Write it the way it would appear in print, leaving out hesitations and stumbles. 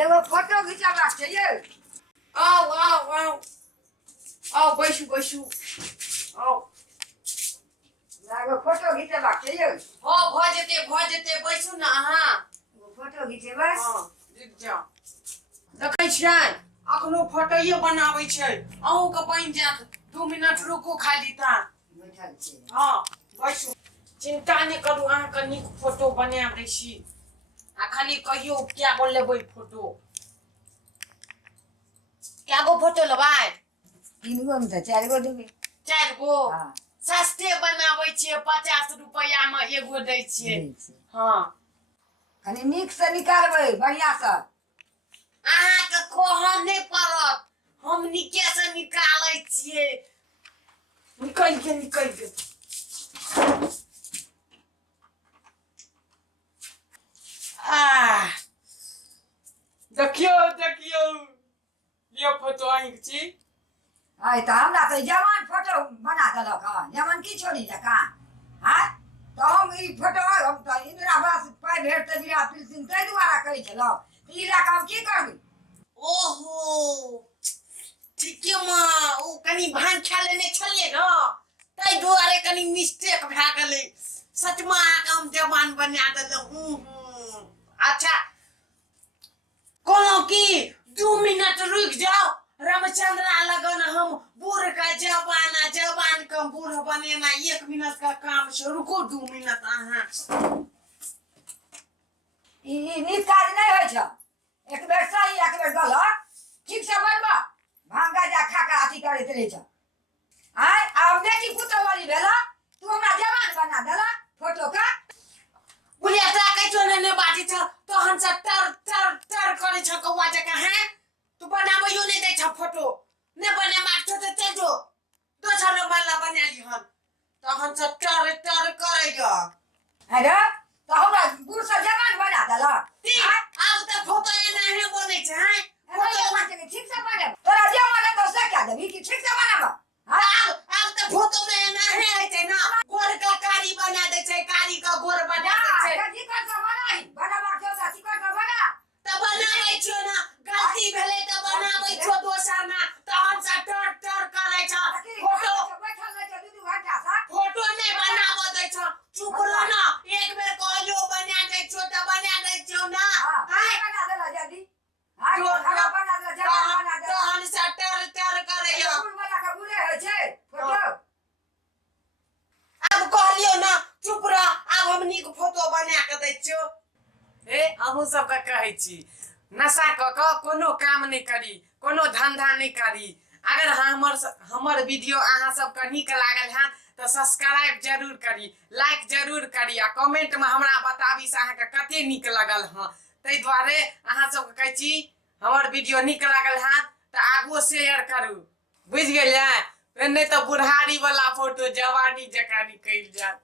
एगो फोटो घिचाबाक छै ये। आओ आओ आओ आओ बैसू बैसू आओ एगो फोटो घिचाबाक छै ये। हाँ भ जेते बैसू ना अहाँ। एगो फोटो घिचेबै। हाँ रुक जाओ देखै छियै अखनो फोटोये बनाबै छै अहूँ के बनि जायत 2 मिनट रुकू खाली ता बैठल छै। हाँ बैसू चिंता नहीं करू अहाँ के नीक फोटो बना दै छी आ खाली कहियो क्या गो लेबै फोटो क्या गो फोटो लेबै 3 गो में से 4 गो देबै। 4 गो हाँ सस्ते बनाबै छियै 50 रुपया में एगो दै छियै। हाँ कनी नीक से निकालबै बढ़िया से। अहाँ के कहऽ नहीं पड़त हम नीके से निकालै छियै। निकल के देखियो ये फोटो आई छी। आइ तऽ हमरा तऽ जवान फोटो बना देलक हँ जवान की छोड़ी जका। हाँ तो हम ई फोटो हम तऽ इंदिरा आवास पाइ भेटतै बिना पेंशन ताहि दुआरे कहै छलहुँ ई लए कऽ हम की करबै। ओहो ठीके माँ ओ कनी भान खा लेने छलिए न ताहि दुआरे कनी मिस्टेक भए गेलै सचमा अहाँके हम जवान बना देलहुँ। अच्छा कहलहुँ कि 2 मिनट रुक जाओ रामचंद्रा लगन हम बूढ़ का जवान का बूढ़ बनेना 1 मिनट का काम से रुको 2 मिनट अहाँ। ई नीक काज नहीं होइ छै एक बेर सही एक बेर गलत ठीक से बनबा भांगा जा खा के अथी करैत रहै छै। आइ आब बेटी पुतौह वाली भेला तू हमरा जवान बना देला फोटो का। बुढ़िया ताकै छौ ने बाजी छ तहन से टर करे छ कौवा जका हैं तू बनाबैयो नहीं दै छ फोटो ने बने मार छ त चल जो दोसर वाला बना लिहन तहन से टर करैया। अरे तो हमरा बूढ़ से जवान बना देला। अब त फोटो एनाहे बनै छै हैं फोटो ठीक से बने तोरा जे माने तो से क्या देबी कि ठीक से बनाबा। अब त फोटो में एनाहे है छै ना गोर का कारी बना दे छै कारी का गोर बना दे छै ठीक से बनाई बनाबा के ओकरा ठीक से बना त बनाबै छो ना गलती भेलै त बनाबै छो दोसर ना तहन से टर करै छ फोटो बैठल रह 2 घंटा से फोटो नहीं बनाबो दै छ चुप रह ना एक बेर कहलियो बना दै छो त बना दै छो ना हां बना देला जल्दी। हां खाना बना देला जल्दी बना दे तहन से टर करैया फूल वाला का बुरे होइ छै फोटो। अब कहलियो ना चुप रह अब हम नीक फोटो बना के दै छियो। हे अहूँ सबके कहै छी नशा क के कोनो काम नहीं करी कोनो धंधा नहीं करी अगर हमर वीडियो अहाँ सबके नीक लागल है तो सब्सक्राइब जरूर करी लाइक जरूर करी आ कमेंट में हमरा बताबी से अहाँ के कते नीक लगल हाँ तै दुआरे अहाँ सबके कहै छी हमर वीडियो नीक लागल है तो आगू शेयर करू बुझ गेलियै नहीं तो बुढ़ारी वाला फोटो जवानी जका निकल जात।